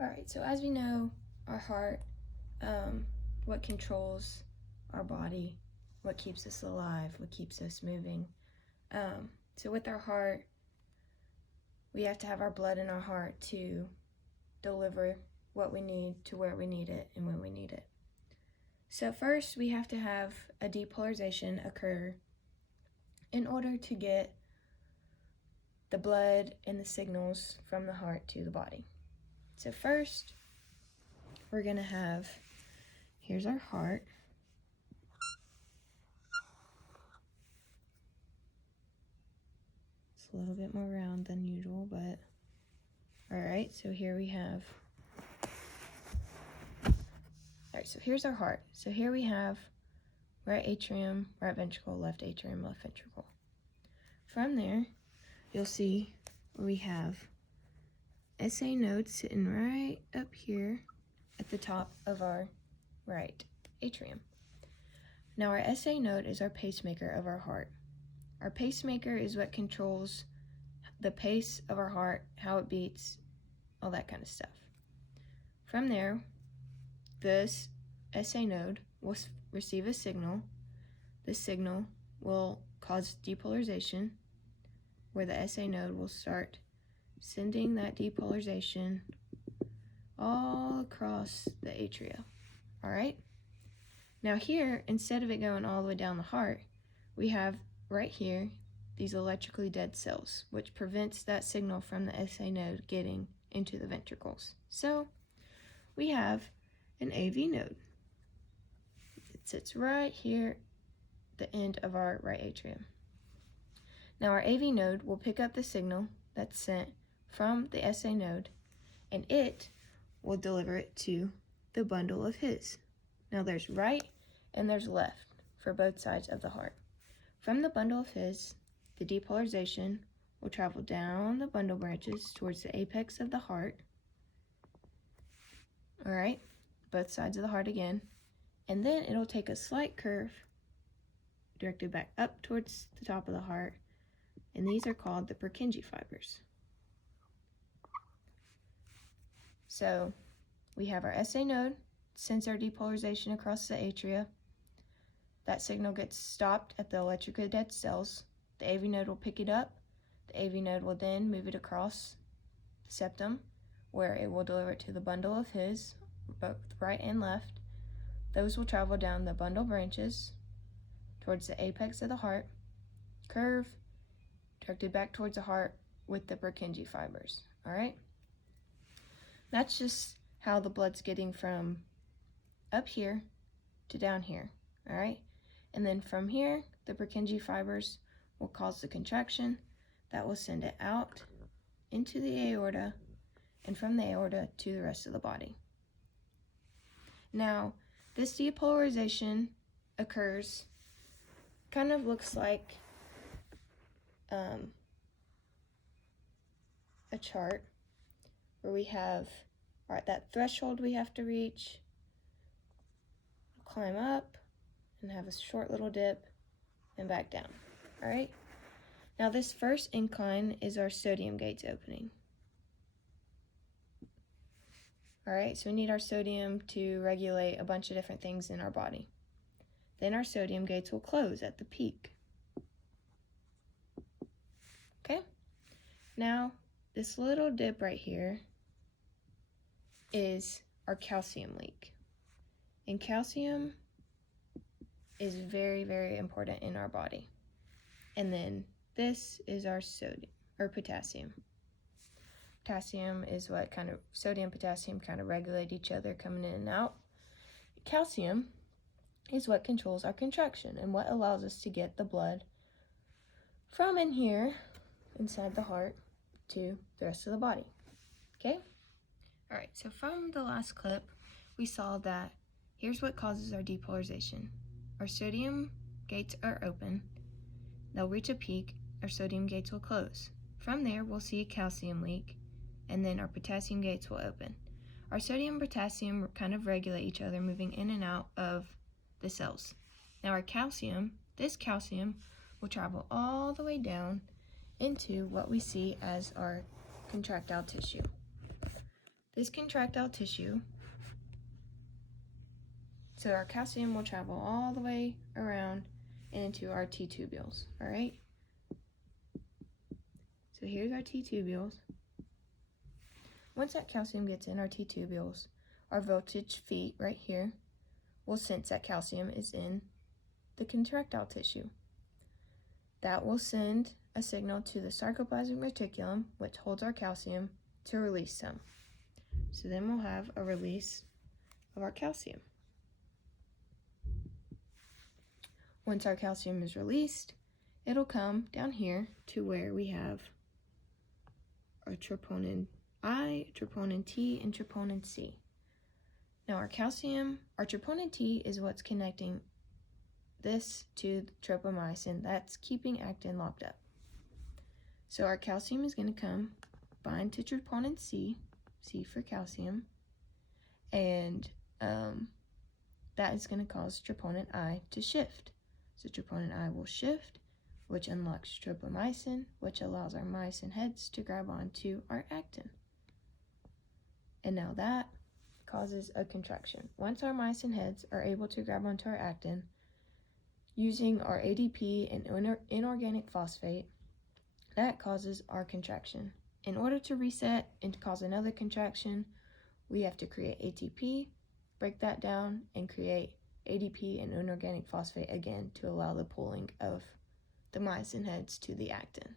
All right, so as we know, our heart, what controls our body, what keeps us alive, what keeps us moving. So with our heart, we have to have our blood in our heart to deliver what we need to where we need it and when we need it. So first, we have to have a depolarization occur in order to get the blood and the signals from the heart to the body. So first, we're going to have, here's our heart. It's a little bit more round than usual, but all right, so here we have, all right, so here's our heart. So here we have right atrium, right ventricle, left atrium, left ventricle. From there, you'll see we have SA node sitting right up here at the top of our right atrium. Now our SA node is our pacemaker of our heart. Our pacemaker is what controls the pace of our heart, how it beats, all that kind of stuff. From there, this SA node will receive a signal. This signal will cause depolarization, where the SA node will start sending that depolarization all across the atria. All right? Now here, instead of it going all the way down the heart, we have right here these electrically dead cells, which prevents that signal from the SA node getting into the ventricles. So we have an AV node. It sits right here at the end of our right atrium. Now our AV node will pick up the signal that's sent from the SA node, and it will deliver it to the bundle of His. Now there's right and there's left for both sides of the heart. From the bundle of His, the depolarization will travel down the bundle branches towards the apex of the heart. All right, both sides of the heart again. And then it'll take a slight curve directed back up towards the top of the heart, and these are called the Purkinje fibers. So we have our SA node, sends our depolarization across the atria. That signal gets stopped at the electrically dead cells. The AV node will pick it up. The AV node will then move it across the septum, where it will deliver it to the bundle of His, both right and left. Those will travel down the bundle branches towards the apex of the heart, curve, directed back towards the heart with the Purkinje fibers. All right? That's just how the blood's getting from up here to down here. All right? And then from here, the Purkinje fibers will cause the contraction that will send it out into the aorta, and from the aorta to the rest of the body. Now, this depolarization occurs, kind of looks like a chart where we have, all right, that threshold we have to reach, climb up, and have a short little dip, and back down. All right? Now this first incline is our sodium gates opening. All right, so we need our sodium to regulate a bunch of different things in our body. Then our sodium gates will close at the peak. Okay? Now, this little dip right here is our calcium leak. And calcium is very, very important in our body. And then this is our sodium, or potassium. Potassium is what kind of, sodium, potassium kind of regulate each other coming in and out. Calcium is what controls our contraction and what allows us to get the blood from in here, inside the heart, to the rest of the body. Okay? All right, so from the last clip, we saw that here's what causes our depolarization. Our sodium gates are open. They'll reach a peak. Our sodium gates will close. From there, we'll see a calcium leak, and then our potassium gates will open. Our sodium and potassium kind of regulate each other, moving in and out of the cells. Now our calcium, this calcium will travel all the way down into what we see as our contractile tissue. this contractile tissue, so our calcium will travel all the way around into our T-tubules, all right? So here's our T-tubules. Once that calcium gets in our T-tubules, our voltage feet right here will sense that calcium is in the contractile tissue. That will send a signal to the sarcoplasmic reticulum, which holds our calcium, to release some. So then we'll have a release of our calcium. Once our calcium is released, it'll come down here to where we have our troponin I, troponin T, and troponin C. Now our troponin T is what's connecting this to tropomyosin. That's keeping actin locked up. So our calcium is going to come, bind to troponin C, C for calcium, and that is going to cause troponin I to shift. So troponin I will shift, which unlocks tropomyosin, which allows our myosin heads to grab onto our actin. And now that causes a contraction. Once our myosin heads are able to grab onto our actin, using our ADP and inorganic phosphate, that causes our contraction. In order to reset and cause another contraction, we have to create ATP, break that down, and create ADP and inorganic phosphate again to allow the pulling of the myosin heads to the actin.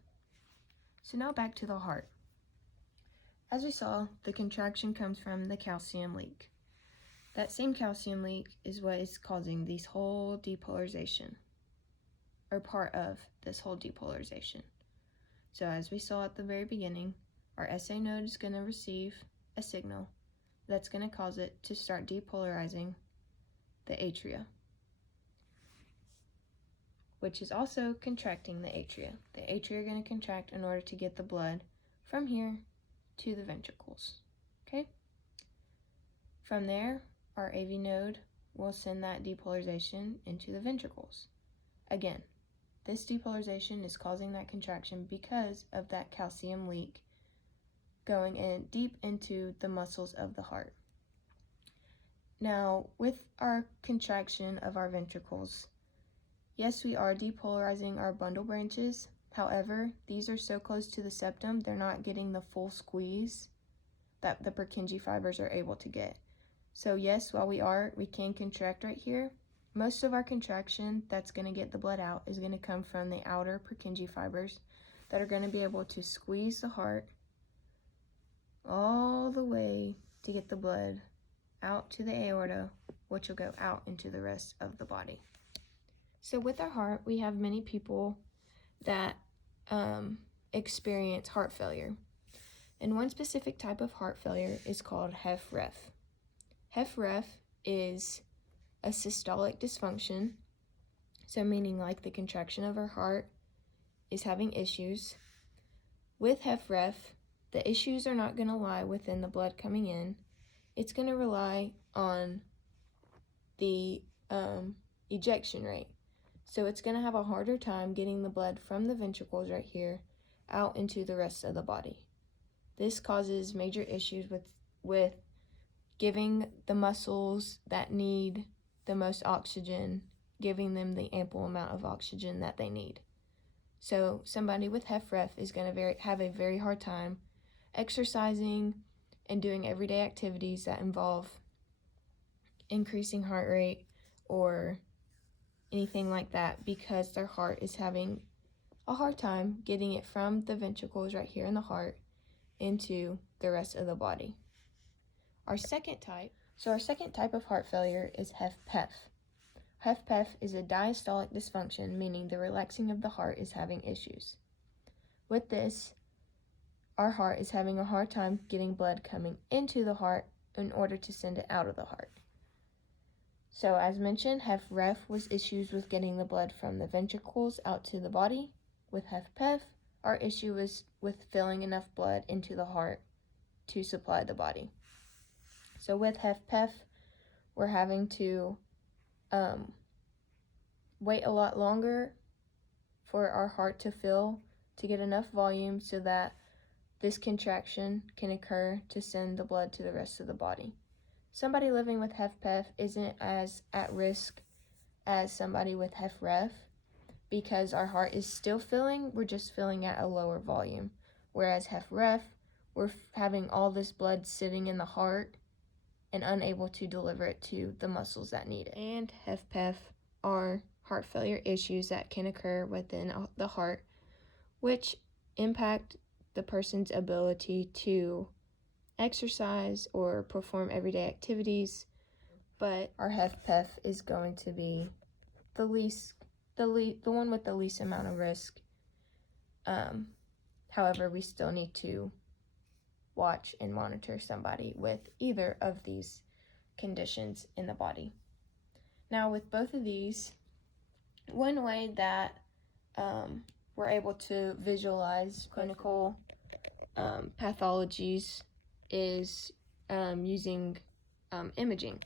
So now back to the heart. As we saw, the contraction comes from the calcium leak. That same calcium leak is what is causing this whole depolarization, or part of this whole depolarization. So as we saw at the very beginning, our SA node is going to receive a signal that's going to cause it to start depolarizing the atria, which is also contracting the atria. The atria are going to contract in order to get the blood from here to the ventricles, okay? From there, our AV node will send that depolarization into the ventricles. Again, this depolarization is causing that contraction because of that calcium leak going in deep into the muscles of the heart. Now, with our contraction of our ventricles, yes, we are depolarizing our bundle branches. However, these are so close to the septum, they're not getting the full squeeze that the Purkinje fibers are able to get. So yes, while we can contract right here, most of our contraction that's going to get the blood out is going to come from the outer Purkinje fibers that are going to be able to squeeze the heart all the way to get the blood out to the aorta, which will go out into the rest of the body. So with our heart, we have many people that experience heart failure. And one specific type of heart failure is called HFrEF. HFrEF is a systolic dysfunction, so meaning like the contraction of our heart is having issues. With HFrEF, the issues are not going to lie within the blood coming in. It's going to rely on the ejection rate. So it's going to have a harder time getting the blood from the ventricles right here out into the rest of the body. This causes major issues with giving the muscles that need the most oxygen, giving them the ample amount of oxygen that they need. So somebody with HFrEF is going to have a very hard time exercising and doing everyday activities that involve increasing heart rate or anything like that, because their heart is having a hard time getting it from the ventricles right here in the heart into the rest of the body. Our second type of heart failure is HFpEF. HFpEF is a diastolic dysfunction, meaning the relaxing of the heart is having issues. With this, our heart is having a hard time getting blood coming into the heart in order to send it out of the heart. So as mentioned, HFrEF was issues with getting the blood from the ventricles out to the body. With HFpEF, our issue is with filling enough blood into the heart to supply the body. So with HFpEF, we're having to wait a lot longer for our heart to fill to get enough volume so that this contraction can occur to send the blood to the rest of the body. Somebody living with HFpEF isn't as at risk as somebody with HFrEF because our heart is still filling, we're just filling at a lower volume. Whereas HFrEF, we're having all this blood sitting in the heart and unable to deliver it to the muscles that need it. And HFpEF are heart failure issues that can occur within the heart, which impact the person's ability to exercise or perform everyday activities, but our HFpEF is going to be the one with the least amount of risk. However, we still need to watch and monitor somebody with either of these conditions in the body. Now, with both of these, one way that we're able to visualize clinical pathologies is using imaging.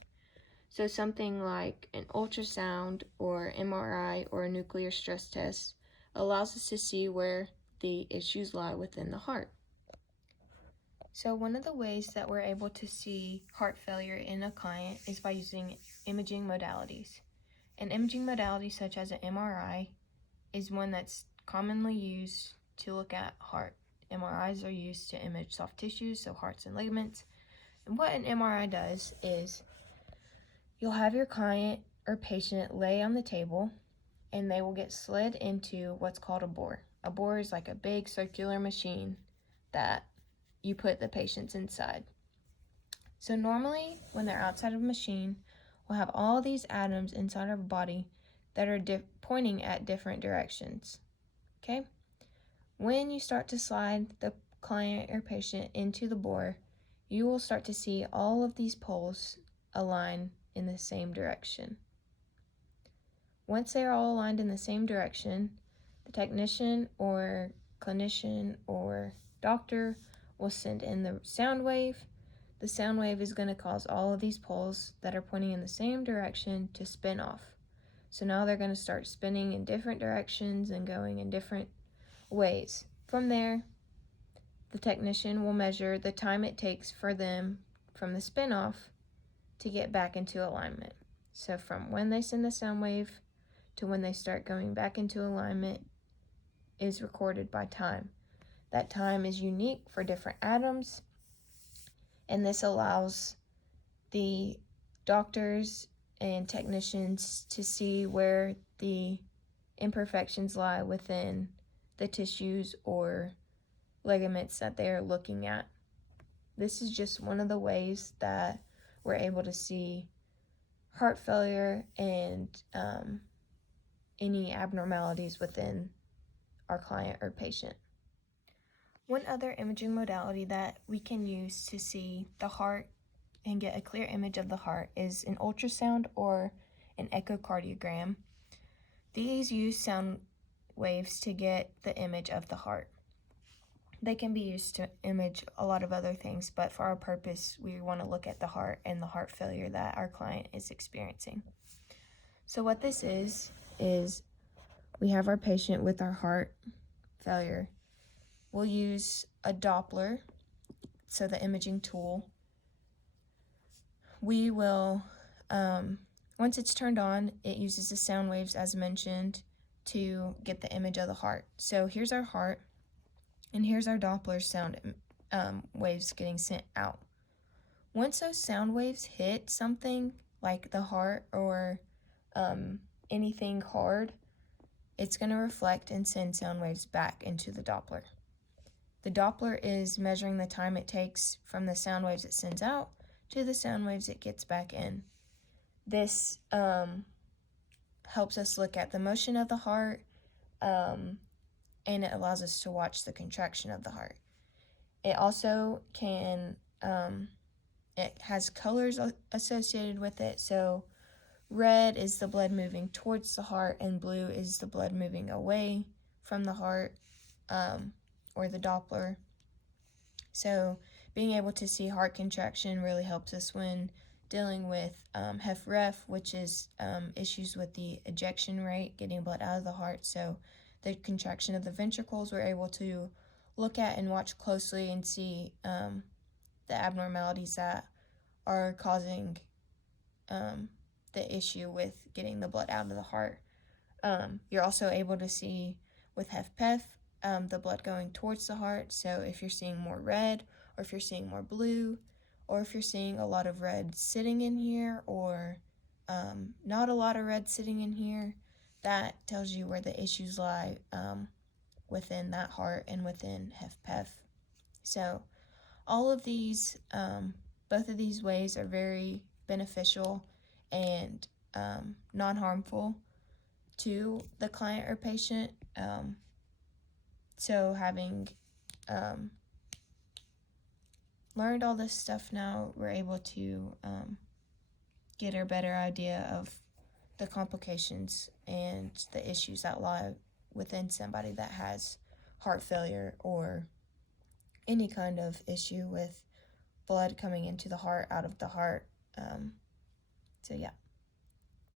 So something like an ultrasound or MRI or a nuclear stress test allows us to see where the issues lie within the heart. So one of the ways that we're able to see heart failure in a client is by using imaging modalities. An imaging modality such as an MRI is one that's commonly used to look at heart. MRIs are used to image soft tissues, so hearts and ligaments. And what an MRI does is you'll have your client or patient lay on the table and they will get slid into what's called a bore. A bore is like a big circular machine that you put the patients inside. So normally when they're outside of a machine, we'll have all these atoms inside our body that are pointing at different directions. Okay? When you start to slide the client or patient into the bore, you will start to see all of these poles align in the same direction. Once they are all aligned in the same direction, the technician or clinician or doctor will send in the sound wave. The sound wave is going to cause all of these poles that are pointing in the same direction to spin off. So now they're going to start spinning in different directions and going in different ways. From there, the technician will measure the time it takes for them from the spin off to get back into alignment. So from when they send the sound wave to when they start going back into alignment is recorded by time. That time is unique for different atoms, and this allows the doctors and technicians to see where the imperfections lie within the tissues or ligaments that they are looking at. This is just one of the ways that we're able to see heart failure and any abnormalities within our client or patient. One other imaging modality that we can use to see the heart and get a clear image of the heart is an ultrasound or an echocardiogram. These use sound waves to get the image of the heart. They can be used to image a lot of other things, but for our purpose, we want to look at the heart and the heart failure that our client is experiencing. So what this is we have our patient with our heart failure. We'll use a Doppler, so the imaging tool. We will, once it's turned on, it uses the sound waves as mentioned to get the image of the heart. So here's our heart, and here's our Doppler sound waves getting sent out. Once those sound waves hit something like the heart or anything hard, it's going to reflect and send sound waves back into the Doppler. The Doppler is measuring the time it takes from the sound waves it sends out to the sound waves it gets back in. This helps us look at the motion of the heart, and it allows us to watch the contraction of the heart. It also can, it has colors associated with it, so red is the blood moving towards the heart, and blue is the blood moving away from the heart, or the Doppler. So being able to see heart contraction really helps us when dealing with HFrEF, which is issues with the ejection rate, getting blood out of the heart. So the contraction of the ventricles, we're able to look at and watch closely and see the abnormalities that are causing the issue with getting the blood out of the heart. You're also able to see with HFpEF the blood going towards the heart. So if you're seeing more red, or if you're seeing more blue, or if you're seeing a lot of red sitting in here, or not a lot of red sitting in here, that tells you where the issues lie within that heart and within HFpEF. So all of these, both of these ways are very beneficial and non-harmful to the client or patient. So having learned all this stuff now, we're able to get a better idea of the complications and the issues that lie within somebody that has heart failure or any kind of issue with blood coming into the heart, out of the heart. So yeah.